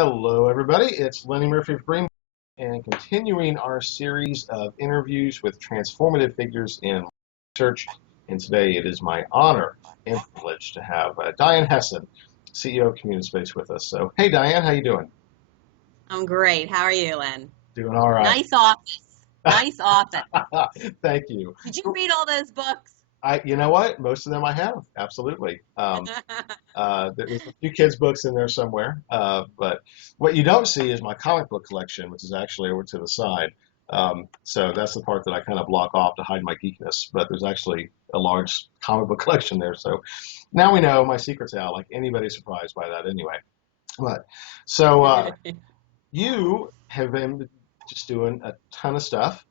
Hello, everybody. It's Lenny Murphy of Green and continuing our series of interviews with transformative figures in research. And today it is my honor and privilege to have Diane Hessan, CEO of Communispace, with us. So, hey, Diane, how you doing? I'm great. How are you, Len? Doing all right. Nice office. Nice office. Thank you. Did you read all those books? You know what? Most of them I have. Absolutely. There's a few kids' books in there somewhere, but what you don't see is my comic book collection, which is actually over to the side. So that's the part that I kind of block off to hide my geekness. But there's actually a large comic book collection there. So now we know my secret's out. Like anybody's surprised by that anyway. But so you have been just doing a ton of stuff.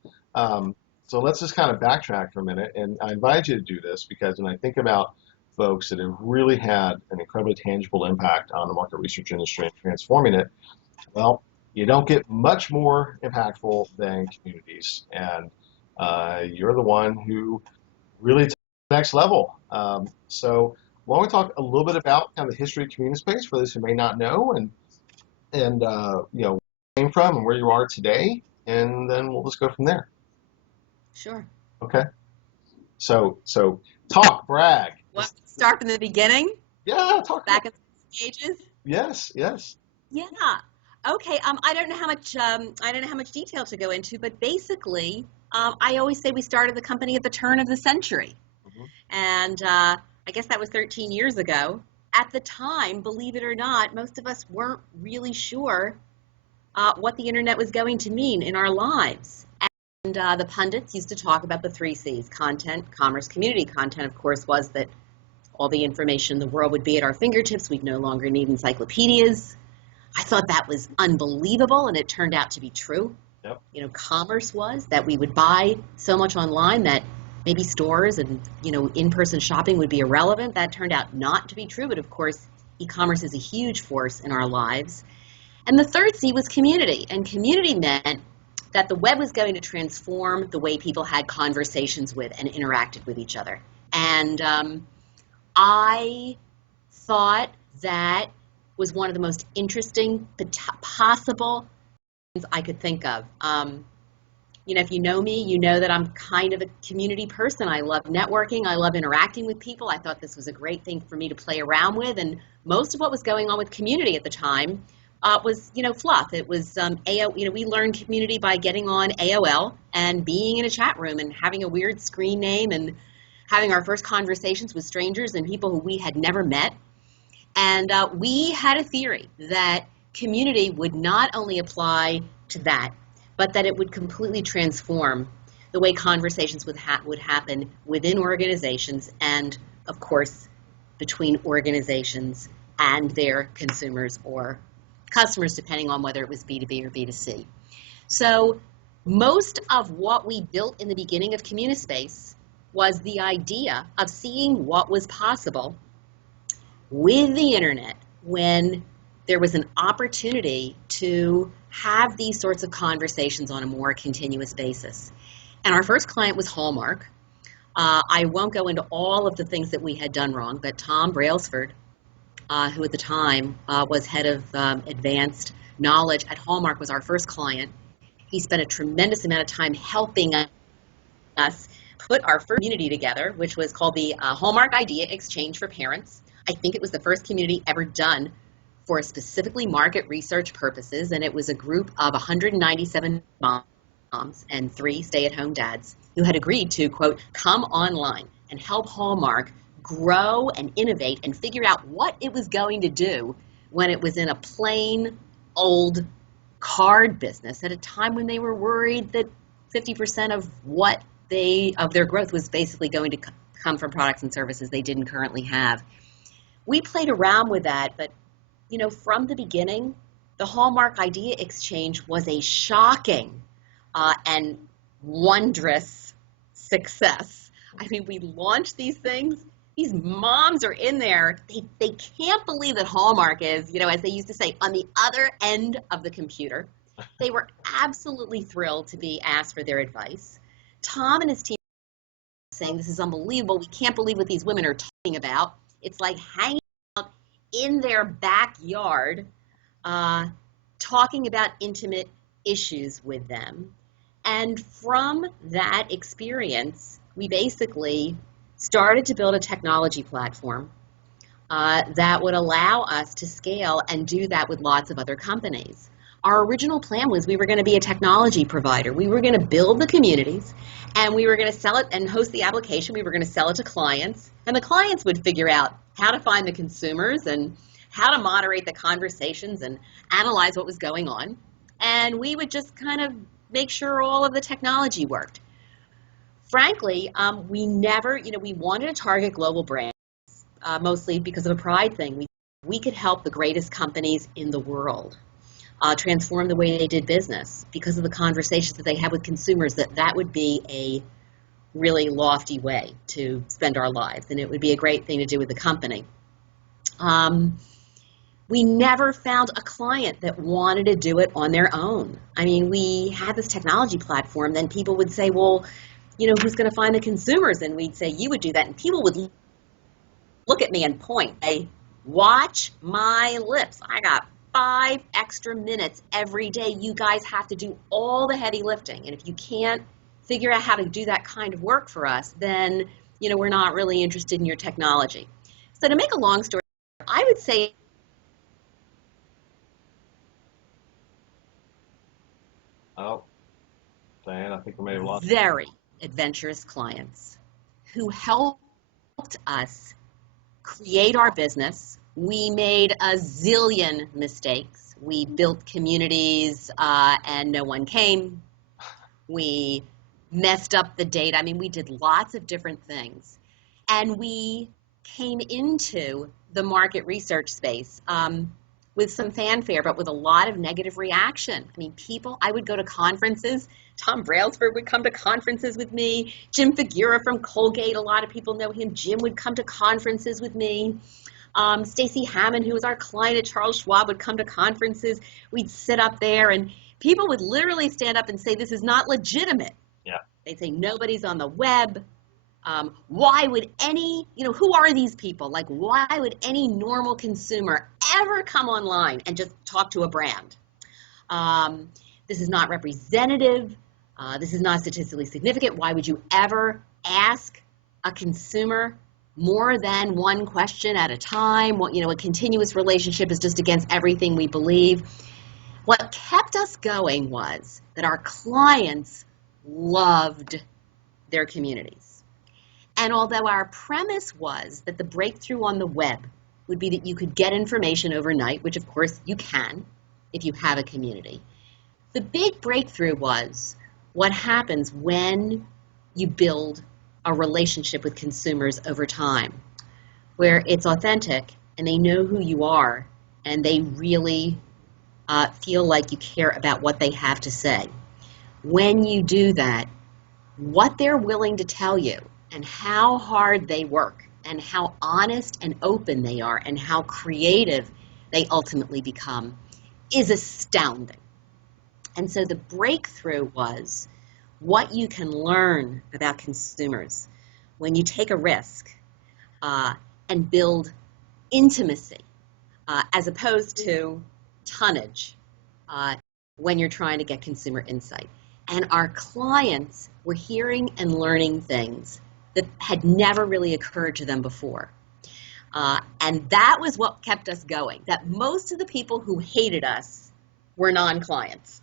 So let's just kind of backtrack for a minute. And I invite you to do this because when I think about folks that have really had an incredibly tangible impact on the market research industry and transforming it, well, you don't get much more impactful than communities. And you're the one who really took the next level. So why don't we talk a little bit about kind of the history of Communispace for those who may not know and where you came from and where you are today, and then we'll just go from there. Sure. Okay. So talk, brag. What? Start from the beginning? Yeah, talk. Back in the stages? Yes, yes. Yeah. Okay. I don't know how much detail to go into, but basically, I always say we started the company at the turn of the century, Mhm. and I guess that was 13 years ago. At the time, believe it or not, most of us weren't really sure what the internet was going to mean in our lives. And the pundits used to talk about the three C's: content, commerce, community. Content, of course, was that all the information in the world would be at our fingertips. We'd no longer need encyclopedias. I thought that was unbelievable, and it turned out to be true. Yep. Commerce was that we would buy so much online that maybe stores and, in-person shopping would be irrelevant. That turned out not to be true, but of course, e-commerce is a huge force in our lives. And the third C was community, and community meant that the web was going to transform the way people had conversations with and interacted with each other. And I thought that was one of the most interesting possible things I could think of. If you know me, you know that I'm kind of a community person. I love networking. I love interacting with people. I thought this was a great thing for me to play around with. And most of what was going on with community at the time was, fluff. It was, we learned community by getting on AOL and being in a chat room and having a weird screen name and having our first conversations with strangers and people who we had never met. And we had a theory that community would not only apply to that, but that it would completely transform the way conversations would happen within organizations and, of course, between organizations and their consumers or customers, depending on whether it was B2B or B2C. So most of what we built in the beginning of Communispace was the idea of seeing what was possible with the internet when there was an opportunity to have these sorts of conversations on a more continuous basis. And our first client was Hallmark. I won't go into all of the things that we had done wrong, but Tom Brailsford, who at the time was head of advanced knowledge at Hallmark, was our first client. He spent a tremendous amount of time helping us put our first community together, which was called the Hallmark Idea Exchange for Parents. I think it was the first community ever done for specifically market research purposes, and it was a group of 197 moms and 3 stay-at-home dads who had agreed to, quote, come online and help Hallmark grow and innovate and figure out what it was going to do when it was in a plain old card business at a time when they were worried that 50% of their growth was basically going to come from products and services they didn't currently have. We played around with that, but from the beginning, the Hallmark Idea Exchange was a shocking and wondrous success. I mean, we launched these things. These moms are in there. They can't believe that Hallmark is, as they used to say, on the other end of the computer. They were absolutely thrilled to be asked for their advice. Tom and his team were saying, this is unbelievable. We can't believe what these women are talking about. It's like hanging out in their backyard uh, talking about intimate issues with them. And from that experience, we basically started to build a technology platform that would allow us to scale and do that with lots of other companies. Our original plan was we were going to be a technology provider. We were going to build the communities, and we were going to sell it and host the application. We were going to sell it to clients, and the clients would figure out how to find the consumers and how to moderate the conversations and analyze what was going on. And we would just kind of make sure all of the technology worked. Frankly, we never, we wanted to target global brands, mostly because of a pride thing. We could help the greatest companies in the world transform the way they did business because of the conversations that they had with consumers, that would be a really lofty way to spend our lives, and it would be a great thing to do with the company. We never found a client that wanted to do it on their own. I mean, we had this technology platform, then people would say, well, who's going to find the consumers? And we'd say, you would do that. And people would look at me and point. They watch my lips. I got 5 extra minutes every day. You guys have to do all the heavy lifting. And if you can't figure out how to do that kind of work for us, then, we're not really interested in your technology. So to make a long story, I would say Oh, Diane, I think we may have lost. very adventurous clients who helped us create our business. We made a zillion mistakes. We built communities and no one came. We messed up the data. I mean, we did lots of different things. And we came into the market research space with some fanfare, but with a lot of negative reaction. I mean, I would go to conferences. Tom Brailsford would come to conferences with me. Jim Figura from Colgate, a lot of people know him. Jim would come to conferences with me. Stacy Hammond, who was our client at Charles Schwab, would come to conferences. We'd sit up there, and people would literally stand up and say, this is not legitimate. Yeah. They'd say, nobody's on the web. Why would who are these people? Like, why would any normal consumer ever come online and just talk to a brand? This is not representative. This is not statistically significant. Why would you ever ask a consumer more than one question at a time? A continuous relationship is just against everything we believe. What kept us going was that our clients loved their communities. And although our premise was that the breakthrough on the web would be that you could get information overnight, which of course you can if you have a community, the big breakthrough was what happens when you build a relationship with consumers over time, where it's authentic and they know who you are and they really feel like you care about what they have to say. When you do that, what they're willing to tell you and how hard they work and how honest and open they are and how creative they ultimately become is astounding. And so the breakthrough was what you can learn about consumers when you take a risk and build intimacy as opposed to tonnage when you're trying to get consumer insight. And our clients were hearing and learning things that had never really occurred to them before. And that was what kept us going, that most of the people who hated us were non-clients.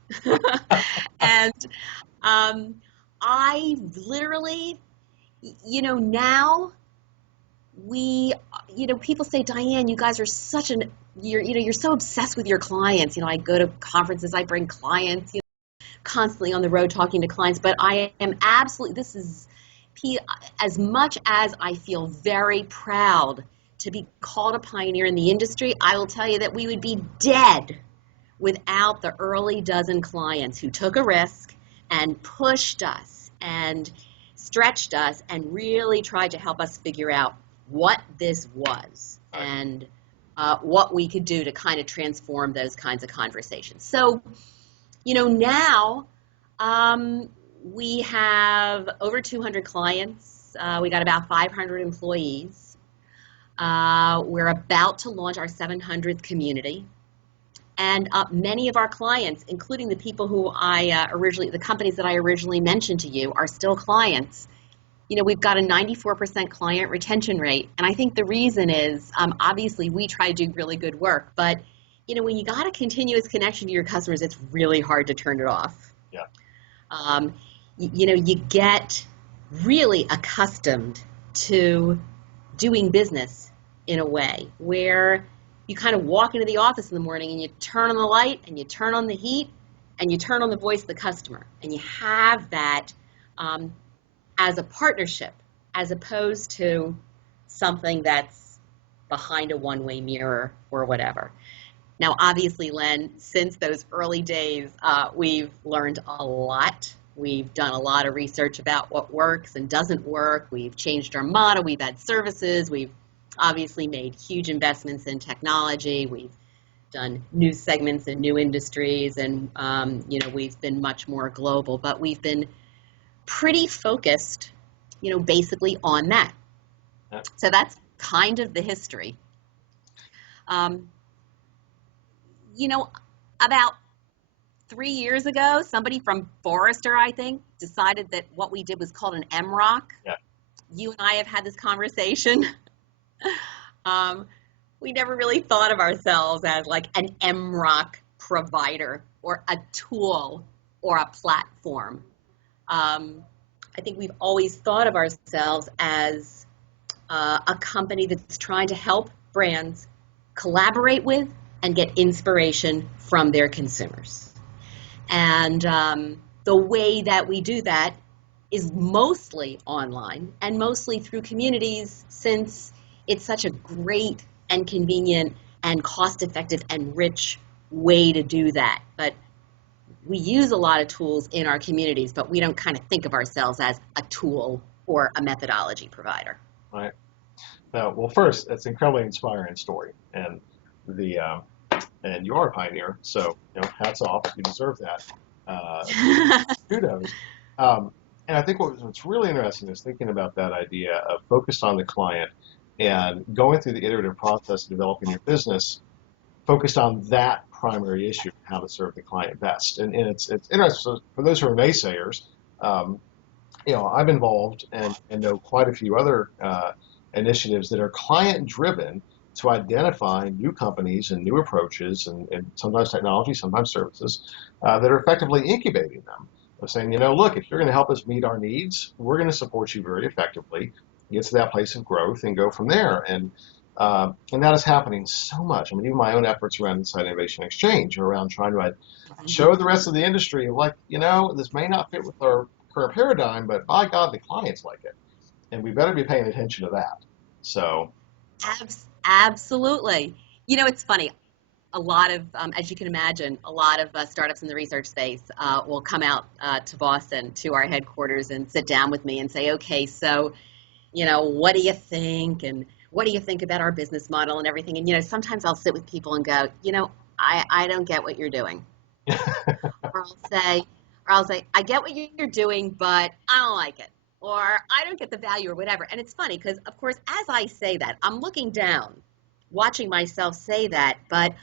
And I literally, now people say, Diane, you guys are you're so obsessed with your clients. I go to conferences, I bring clients, constantly on the road talking to clients, but I am absolutely, as much as I feel very proud to be called a pioneer in the industry, I will tell you that we would be dead without the early dozen clients who took a risk and pushed us and stretched us and really tried to help us figure out what this was and what we could do to kind of transform those kinds of conversations. So, now we have over 200 clients. We got about 500 employees. We're about to launch our 700th community. And many of our clients, including the people who the companies that I originally mentioned to you, are still clients. We've got a 94% client retention rate. And I think the reason is, obviously, we try to do really good work. But, when you got a continuous connection to your customers, it's really hard to turn it off. Yeah. You get really accustomed to doing business in a way where you kind of walk into the office in the morning and you turn on the light and you turn on the heat and you turn on the voice of the customer. And you have that as a partnership as opposed to something that's behind a one-way mirror or whatever. Now, obviously, Len, since those early days, we've learned a lot. We've done a lot of research about what works and doesn't work. We've changed our model. We've had services. We've obviously made huge investments in technology. We've done new segments in new industries, and we've been much more global. But we've been pretty focused, basically on that. Yeah. So that's kind of the history. About 3 years ago, somebody from Forrester, I think, decided that what we did was called an MROC. Yeah. You and I have had this conversation. We never really thought of ourselves as like an MROC provider or a tool or a platform. I think we've always thought of ourselves as a company that's trying to help brands collaborate with and get inspiration from their consumers. And the way that we do that is mostly online and mostly through communities, since it's such a great and convenient and cost-effective and rich way to do that. But we use a lot of tools in our communities, but we don't kind of think of ourselves as a tool or a methodology provider. Right. Well, first, it's an incredibly inspiring story, and and you are a pioneer, so hats off. You deserve that. Kudos. And I think what's really interesting is thinking about that idea of focused on the client and going through the iterative process of developing your business, focused on that primary issue, how to serve the client best. And it's interesting. So for those who are naysayers, I'm involved and know quite a few other initiatives that are client-driven to identify new companies and new approaches and sometimes technology, sometimes services that are effectively incubating them. Of saying, look, if you're going to help us meet our needs, we're going to support you very effectively, get to that place of growth and go from there. And that is happening so much. I mean, even my own efforts around Inside Innovation Exchange are around trying to show the rest of the industry, like, this may not fit with our current paradigm, but by God, the clients like it. And we better be paying attention to that. So. Absolutely. It's funny. A lot of, as you can imagine, a lot of startups in the research space will come out to Boston, to our headquarters, and sit down with me and say, okay, so, what do you think? And what do you think about our business model and everything? And, sometimes I'll sit with people and go, I don't get what you're doing. Or I'll say, I get what you're doing, but I don't like it. Or I don't get the value or whatever. And it's funny because, of course, as I say that, I'm looking down, watching myself say that, but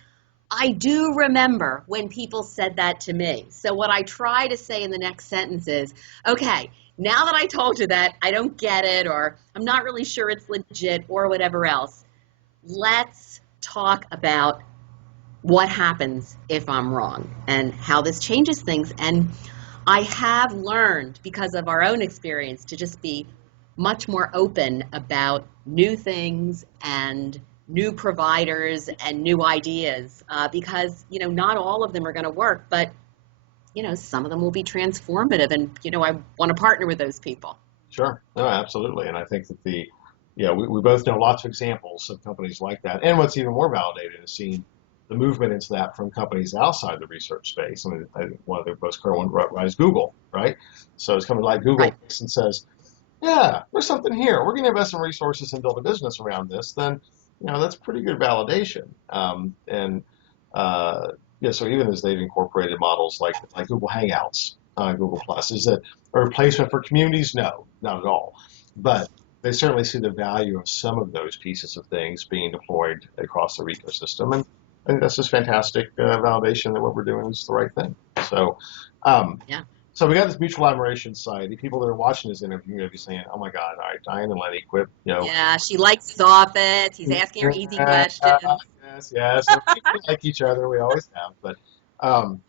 I do remember when people said that to me. So what I try to say in the next sentence is, okay, now that I told you that, I don't get it, or I'm not really sure it's legit, or whatever else, let's talk about what happens if I'm wrong and how this changes things. And I have learned, because of our own experience, to just be much more open about new things and new providers and new ideas, because, not all of them are going to work, but, some of them will be transformative, and, I want to partner with those people. Sure. No, absolutely. And I think that we both know lots of examples of companies like that. And what's even more validating is seeing the movement into that from companies outside the research space. I mean, I think one of the most current ones is Google, right? So it's coming like Google Right. and says, yeah, there's something here. We're going to invest in resources and build a business around this. Then, that's pretty good validation. So even as they've incorporated models like Google Hangouts, Google Plus, is that a replacement for communities? No, not at all. But they certainly see the value of some of those pieces of things being deployed across their ecosystem. And I think that's just fantastic validation that what we're doing is the right thing. So, um, Yeah. so we got this mutual admiration society. People that are watching this interview are going to be saying, "Oh my God, all right, Diane and Lenny, quit, Yeah, she likes his office. He's asking her easy yeah, questions. yes, yes. And we like each other. We always have. But um,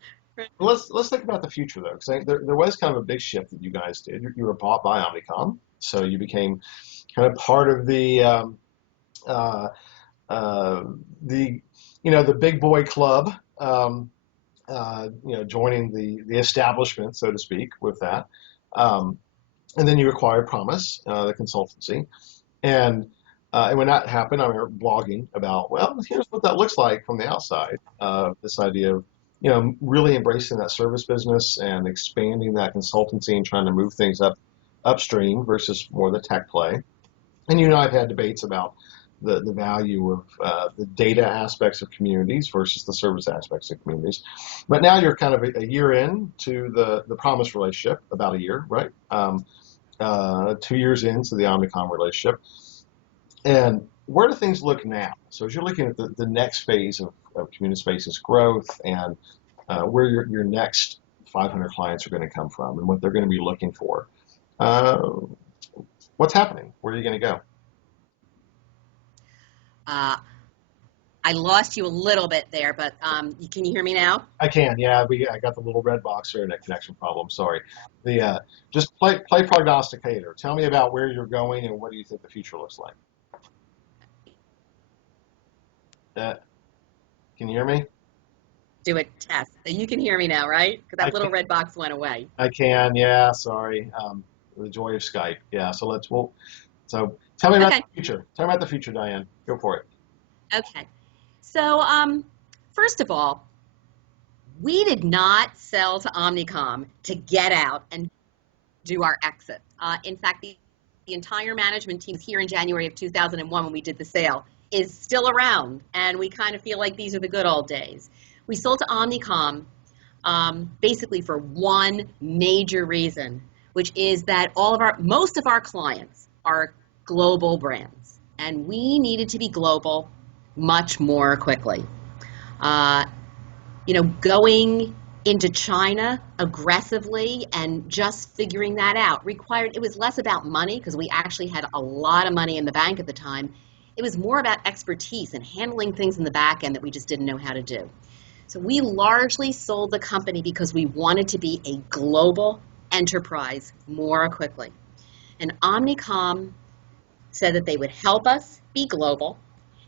let's think about the future though, because there was kind of a big shift that you guys did. You were bought by Omnicom, so you became kind of part of uh, uh, the the big boy club. Joining the establishment, so to speak, with that. Um, and then you acquired Promise, the consultancy. And when that happened, I remember blogging about, well, here's what that looks like from the outside. This idea of, really embracing that service business and expanding that consultancy and trying to move things upstream versus more the tech play. And I've had debates about the value of the data aspects of communities versus the service aspects of communities. But now you're kind of a year in to the Promise relationship, about a year, right? 2 years into the Omnicom relationship. And where do things look now? So as you're looking at the next phase of Communispace's growth and where your next 500 clients are going to come from and what they're going to be looking for, uh, what's happening? Where are you going to go? Uh, I lost you a little bit there, but can you hear me now? I can, yeah. I got the little red box internet connection problem. Sorry. The Just play prognosticator. Tell me about where you're going and what do you think the future looks like. Uh, can you hear me? Do a test. You can hear me now, right? Because I that little can. red box went away. I can. Yeah. Sorry. The joy of Skype. Yeah. So tell me about Okay. the future. Tell me about the future, Diane. Go for it. Okay. So, first of all, we did not sell to Omnicom to get out and do our exit. In fact, the entire management team here in January of 2001 when we did the sale is still around, and we kind of feel like these are the good old days. We sold to Omnicom basically for one major reason, which is that most of our clients are global brands, and we needed to be global much more quickly. Uh, going into China aggressively and just figuring that out it was less about money because we actually had a lot of money in the bank at the time. It was more about expertise and handling things in the back end that we just didn't know how to do. So we largely sold the company because we wanted to be a global enterprise more quickly. And Omnicom said that they would help us be global.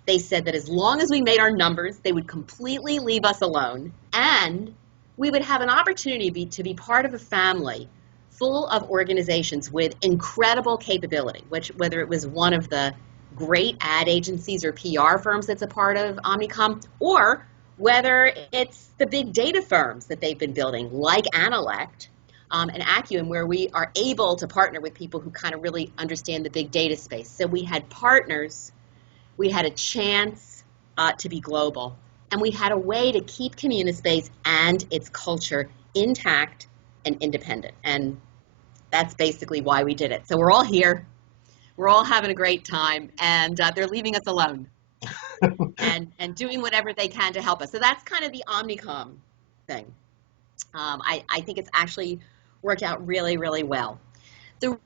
They said that as long as we made our numbers, they would completely leave us alone, and we would have an opportunity to be part of a family full of organizations with incredible capability, whether it was one of the great ad agencies or PR firms that's a part of Omnicom, or whether it's the big data firms that they've been building, like Analect and Acquiem, where we are able to partner with people who kind of really understand the big data space. So we had partners, we had a chance to be global, and we had a way to keep Communispace and its culture intact and independent. And that's basically why we did it. So we're all here, we're all having a great time, and they're leaving us alone and doing whatever they can to help us. So that's kind of the Omnicom thing. I think it's actually worked out really, really well. The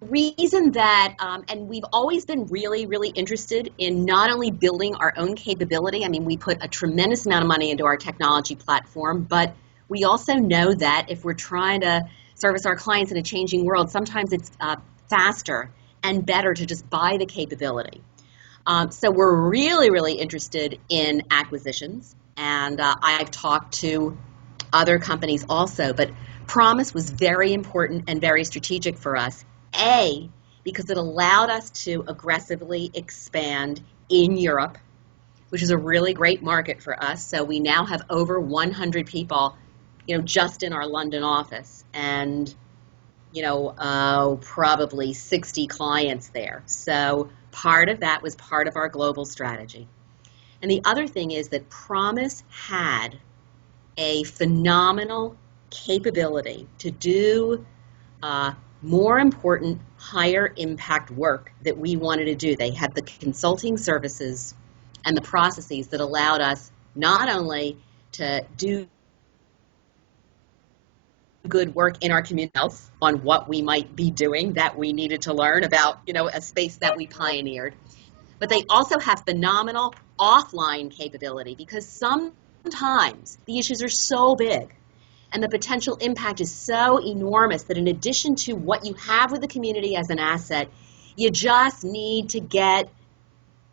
reason that, and we've always been really, really interested in not only building our own capability. I mean, we put a tremendous amount of money into our technology platform, but we also know that if we're trying to service our clients in a changing world, sometimes it's faster and better to just buy the capability. So we're really, really interested in acquisitions, and I've talked to other companies also, but Promise was very important and very strategic for us. A, because it allowed us to aggressively expand in Europe, which is a really great market for us. So we now have over 100 people, just in our London office, and probably 60 clients there. So part of that was part of our global strategy. And the other thing is that Promise had a phenomenal capability to do more important, higher impact work that we wanted to do. They had the consulting services and the processes that allowed us not only to do good work in our community on what we might be doing that we needed to learn about, a space that we pioneered, but they also have phenomenal offline capability, because sometimes the issues are so big and the potential impact is so enormous that in addition to what you have with the community as an asset, you just need to get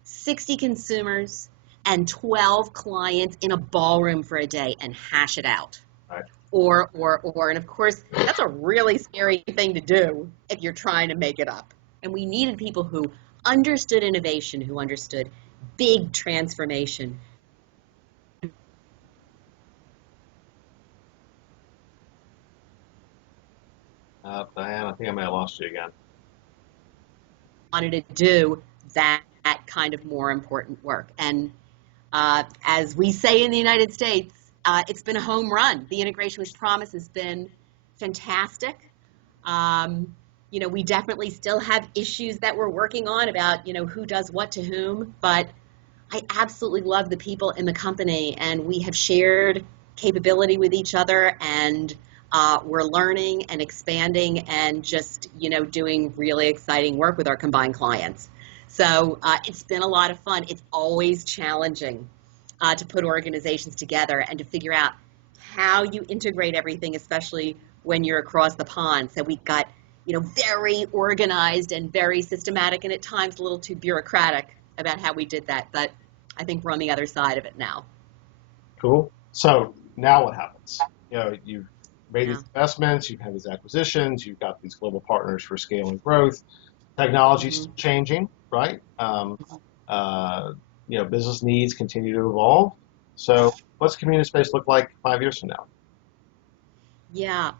60 consumers and 12 clients in a ballroom for a day and hash it out. Right. And of course, that's a really scary thing to do if you're trying to make it up. And we needed people who understood innovation, who understood big transformation. Diane, I think I may have lost you again. Wanted to do that kind of more important work. And as we say in the United States, it's been a home run. The integration with Promise has been fantastic. We definitely still have issues that we're working on about, who does what to whom, but I absolutely love the people in the company, and we have shared capability with each other, and we're learning and expanding and just, doing really exciting work with our combined clients. So it's been a lot of fun. It's always challenging to put organizations together and to figure out how you integrate everything, especially when you're across the pond. So we've got, very organized and very systematic, and at times a little too bureaucratic about how we did that. But I think we're on the other side of it now. Cool. So now what happens? You've made Yeah. these investments, you've had these acquisitions, you've got these global partners for scaling growth. Technology's changing, right? Business needs continue to evolve. So what's Communispace look like 5 years from now? Yeah.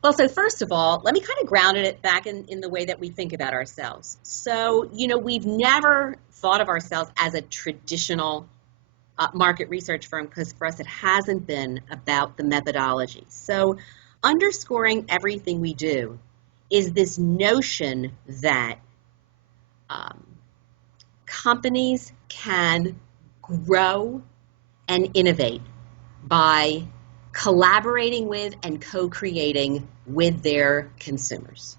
Well, so first of all, let me kind of ground it back in the way that we think about ourselves. So, we've never thought of ourselves as a traditional market research firm, because for us it hasn't been about the methodology. So underscoring everything we do is this notion that companies can grow and innovate by collaborating with and co-creating with their consumers.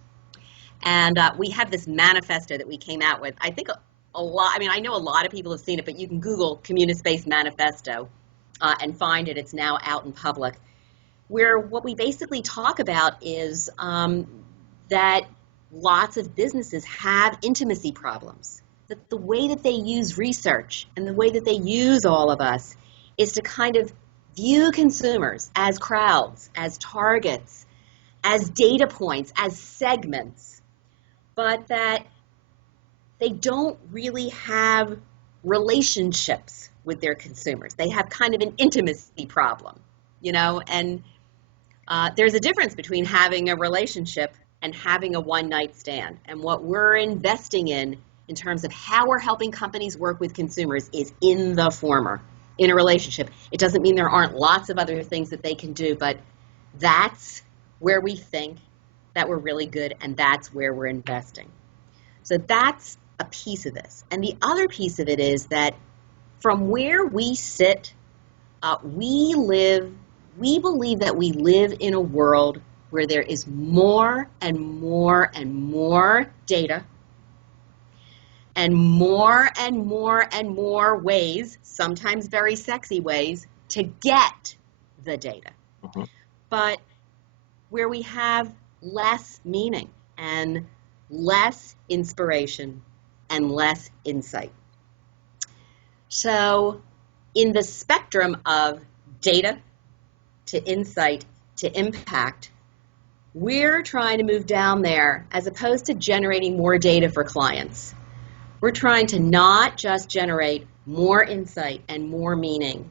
And we have this manifesto that we came out with. I think a lot, I know a lot of people have seen it, but you can Google Communispace Manifesto and find it. It's now out in public, where what we basically talk about is that lots of businesses have intimacy problems, that the way that they use research and the way that they use all of us is to kind of view consumers as crowds, as targets, as data points, as segments, but that they don't really have relationships with their consumers. They have kind of an intimacy problem, and there's a difference between having a relationship and having a one-night stand. And what we're investing in terms of how we're helping companies work with consumers is in the former, in a relationship. It doesn't mean there aren't lots of other things that they can do, but that's where we think that we're really good, and that's where we're investing. So that's a piece of this. And the other piece of it is that from where we sit, we believe that we live in a world where there is more and more and more data, and more and more and more ways, sometimes very sexy ways, to get the data. Mm-hmm. But where we have less meaning and less inspiration and less insight. So in the spectrum of data to insight to impact, we're trying to move down there as opposed to generating more data for clients. We're trying to not just generate more insight and more meaning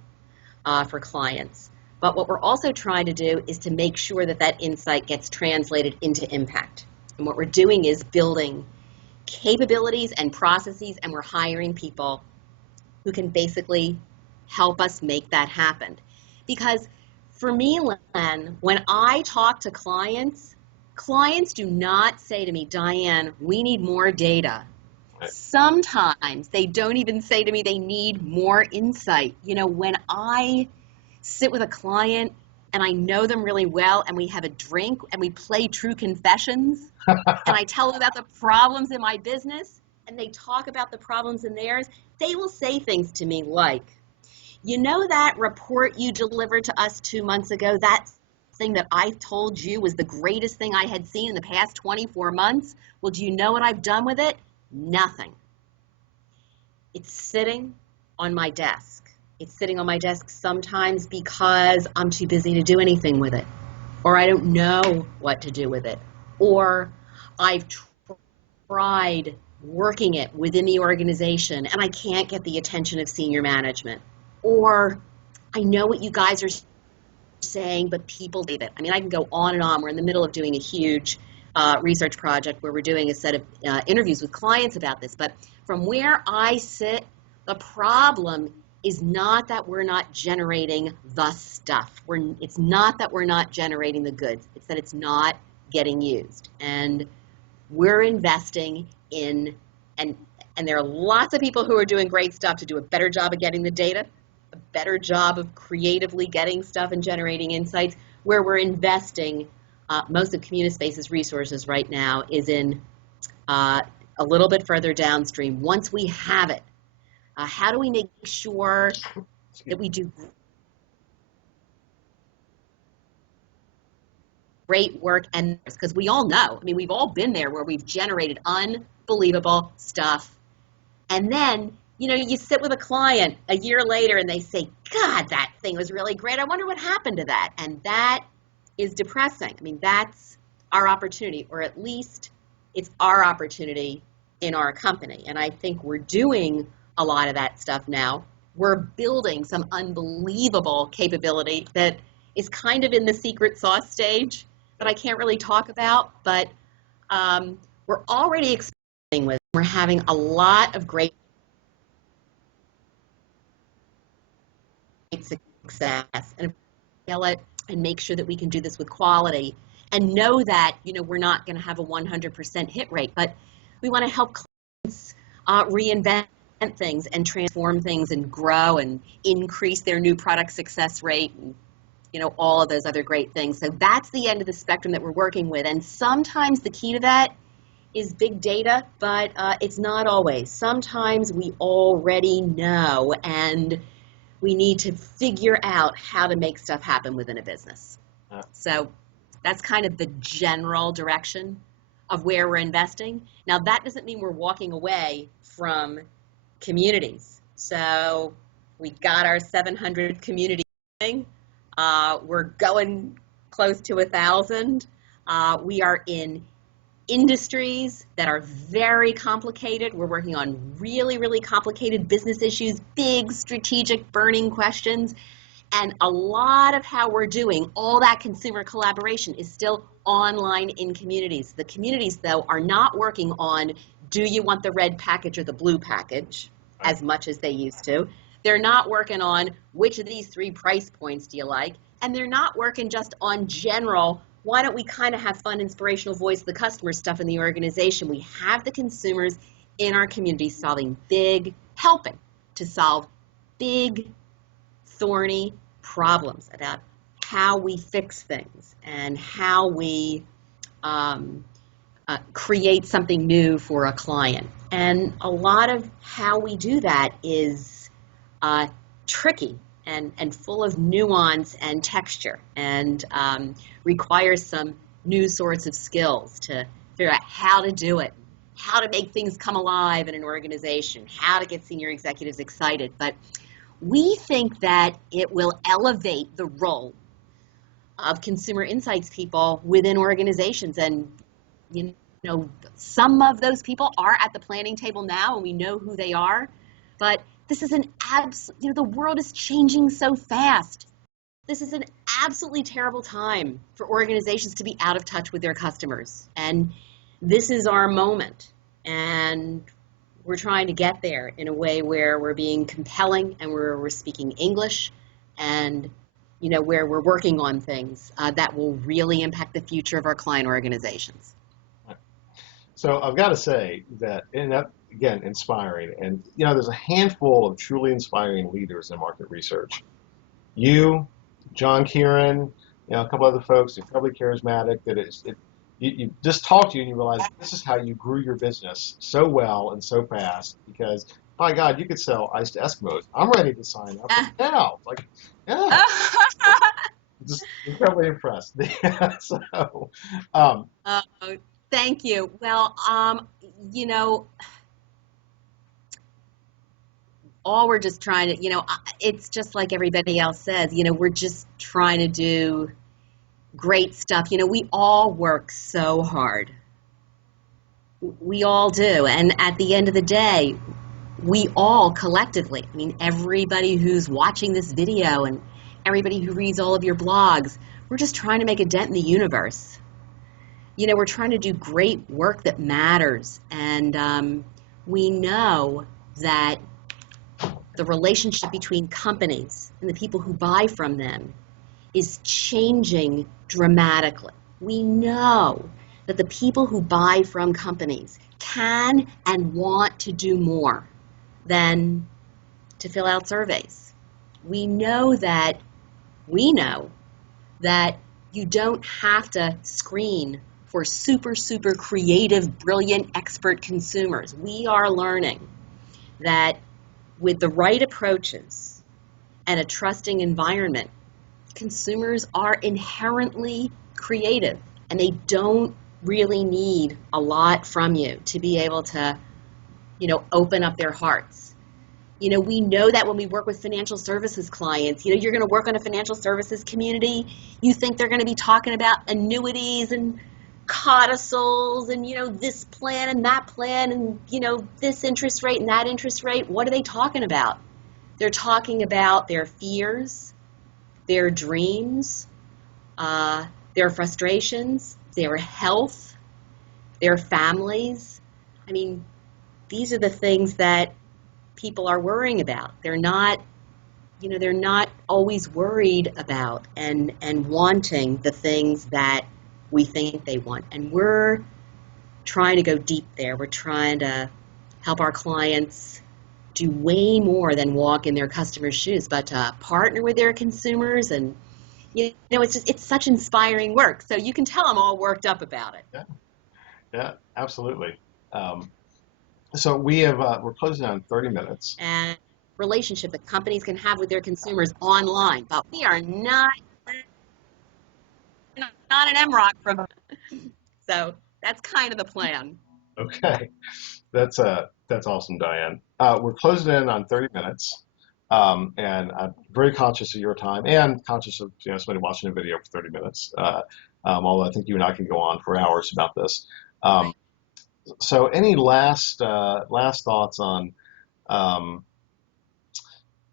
for clients, but what we're also trying to do is to make sure that that insight gets translated into impact. And what we're doing is building capabilities and processes, and we're hiring people who can basically help us make that happen. Because for me, Len, when I talk to clients do not say to me, Diane, we need more data. Right. Sometimes they don't even say to me they need more insight. When I sit with a client and I know them really well and we have a drink and we play true confessions and I tell them about the problems in my business and they talk about the problems in theirs, they will say things to me like, that report you delivered to us 2 months ago, that thing that I told you was the greatest thing I had seen in the past 24 months? Well, do you know what I've done with it? Nothing. It's sitting on my desk. It's sitting on my desk sometimes because I'm too busy to do anything with it, or I don't know what to do with it, or I've tried working it within the organization and I can't get the attention of senior management, or I know what you guys are saying, but people leave it. I mean, I can go on and on. We're in the middle of doing a huge research project where we're doing a set of interviews with clients about this. But from where I sit, the problem is not that we're not generating the stuff. It's not that we're not generating the goods. It's that it's not getting used. And we're investing in, and there are lots of people who are doing great stuff to do a better job of getting the data, a better job of creatively getting stuff and generating insights. Where we're investing most of Communispace's resources right now is in a little bit further downstream. Once we have it, how do we make sure that we do great work? And because we all know, I mean, we've all been there where we've generated unbelievable stuff. And then, you sit with a client a year later and they say, God, that thing was really great. I wonder what happened to that. And that is depressing. I mean, that's our opportunity, or at least it's our opportunity in our company. And I think we're doing a lot of that stuff now. We're building some unbelievable capability that is kind of in the secret sauce stage that I can't really talk about, but we're already experimenting with. We're having a lot of great success, and scale it and make sure that we can do this with quality and know that we're not going to have a 100% hit rate, but we want to help clients reinvent things and transform things and grow and increase their new product success rate and all of those other great things. So that's the end of the spectrum that we're working with, and sometimes the key to that is big data, but it's not always. Sometimes we already know and we need to figure out how to make stuff happen within a business. So that's kind of the general direction of where we're investing. Now, that doesn't mean we're walking away from communities. So we got our 700 community thing. We're going close to 1,000. We are in industries that are very complicated. We're working on really, really complicated business issues, big strategic burning questions. And a lot of how we're doing all that consumer collaboration is still online in communities. The communities, though, are not working on, do you want the red package or the blue package, as much as they used to. They're not working on which of these 3 price points do you like. And they're not working just on general, why don't we kind of have fun, inspirational voice of the customer stuff in the organization. We have the consumers in our community helping to solve big, thorny problems about how we fix things and how we create something new for a client. And a lot of how we do that is tricky and full of nuance and texture, and requires some new sorts of skills to figure out how to do it, how to make things come alive in an organization, how to get senior executives excited. But we think that it will elevate the role of consumer insights people within organizations. And some of those people are at the planning table now, and we know who they are. But this is the world is changing so fast. This is an absolutely terrible time for organizations to be out of touch with their customers. And this is our moment. And we're trying to get there in a way where we're being compelling and where we're speaking English, and where we're working on things that will really impact the future of our client organizations. So I've got to say that, and that, again, inspiring. And, there's a handful of truly inspiring leaders in market research. You, John Kieran, a couple other folks, incredibly charismatic. You just talk to you and you realize this is how you grew your business so well and so fast because, my God, you could sell ice to Eskimos. I'm ready to sign up now. Like, yeah, just incredibly impressed. So, um, Oh, thank you. Well, you know, all we're just trying to, it's just like everybody else says, we're just trying to do great stuff. We all work so hard. We all do. And at the end of the day, we all collectively, I mean, everybody who's watching this video and everybody who reads all of your blogs, we're just trying to make a dent in the universe. We're trying to do great work that matters. And we know that the relationship between companies and the people who buy from them is changing dramatically. We know that the people who buy from companies can and want to do more than to fill out surveys. We know that you don't have to screen for super, super creative, brilliant, expert consumers. We are learning that with the right approaches and a trusting environment, consumers are inherently creative and they don't really need a lot from you to be able to, open up their hearts. We know that when we work with financial services clients, you're going to work on a financial services community. You think they're going to be talking about annuities and codicils and, this plan and that plan and, this interest rate and that interest rate. What are they talking about? They're talking about their fears, their dreams, their frustrations, their health, their families. I mean, these are the things that people are worrying about. They're not always worried about and wanting the things that we think they want. And we're trying to go deep there. We're trying to help our clients do way more than walk in their customers' shoes, but to partner with their consumers. And it's such inspiring work. So you can tell I'm all worked up about it. Yeah, absolutely. Um, so we're closing on 30 minutes. And relationship that companies can have with their consumers online, but we are not an MROC from. So that's kind of the plan. Okay, that's awesome, Diane. We're closing in on 30 minutes, and I'm very conscious of your time and conscious of somebody watching a video for 30 minutes. Although I think you and I can go on for hours about this. Right. So, any last thoughts on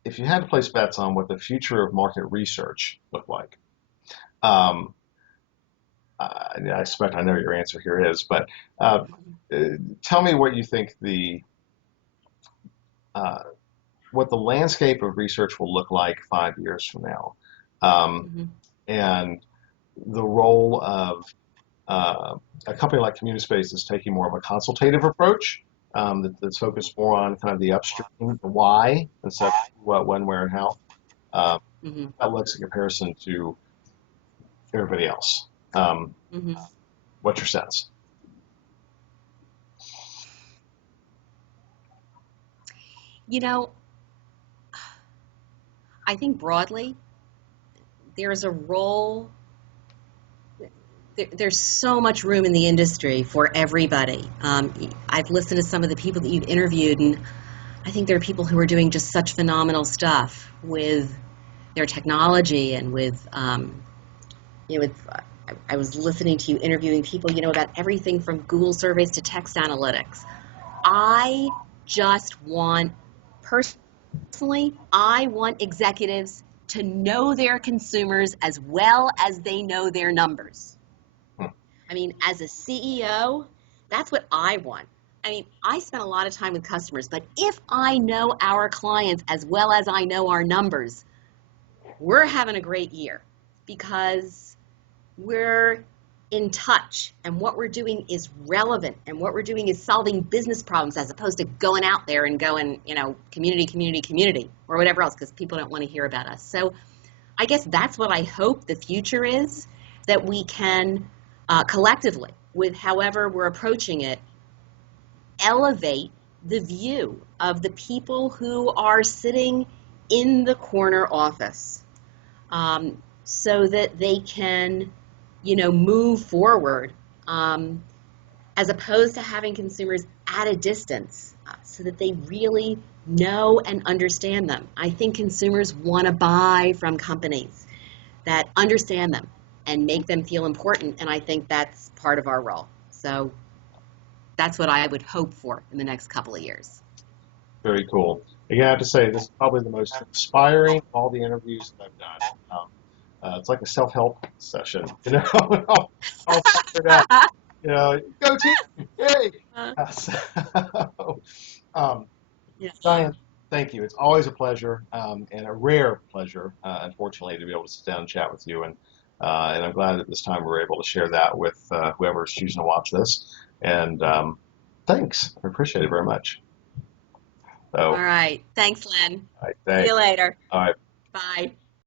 if you had to place bets on what the future of market research looked like? Um, I expect I know your answer here is, but tell me what you think uh, what the landscape of research will look like 5 years from now, Mm-hmm. and the role of a company like Communispace is taking more of a consultative approach that's focused more on kind of the upstream, the why, instead of what, when, where, and how. Um, Mm-hmm. that looks in comparison to everybody else. Um, Mm-hmm. what's your sense? You know, I think broadly, there's a role, there's so much room in the industry for everybody. I've listened to some of the people that you've interviewed, and I think there are people who are doing just such phenomenal stuff with their technology and with, I was listening to you interviewing people, about everything from Google surveys to text analytics. I just want, personally, I want executives to know their consumers as well as they know their numbers. Hmm. I mean, as a CEO, that's what I want. I mean, I spend a lot of time with customers, but if I know our clients as well as I know our numbers, we're having a great year because we're in touch, and what we're doing is relevant, and what we're doing is solving business problems as opposed to going out there and going, community, community, community, or whatever else, because people don't want to hear about us. So I guess that's what I hope the future is, that we can collectively, with however we're approaching it, elevate the view of the people who are sitting in the corner office, so that they can, move forward, as opposed to having consumers at a distance, so that they really know and understand them. I think consumers want to buy from companies that understand them and make them feel important, and I think that's part of our role. So that's what I would hope for in the next couple of years. Very cool. Again, I have to say, this is probably the most inspiring of all the interviews that I've done. It's like a self-help session, all fired up, go team, yay! So, um, Yeah. Diane, thank you. It's always a pleasure, and a rare pleasure, unfortunately, to be able to sit down and chat with you. And I'm glad that this time we were able to share that with whoever's choosing to watch this. And thanks. I appreciate it very much. All So, right. Thanks, Len. all right, See you thanks. later. All right. Bye.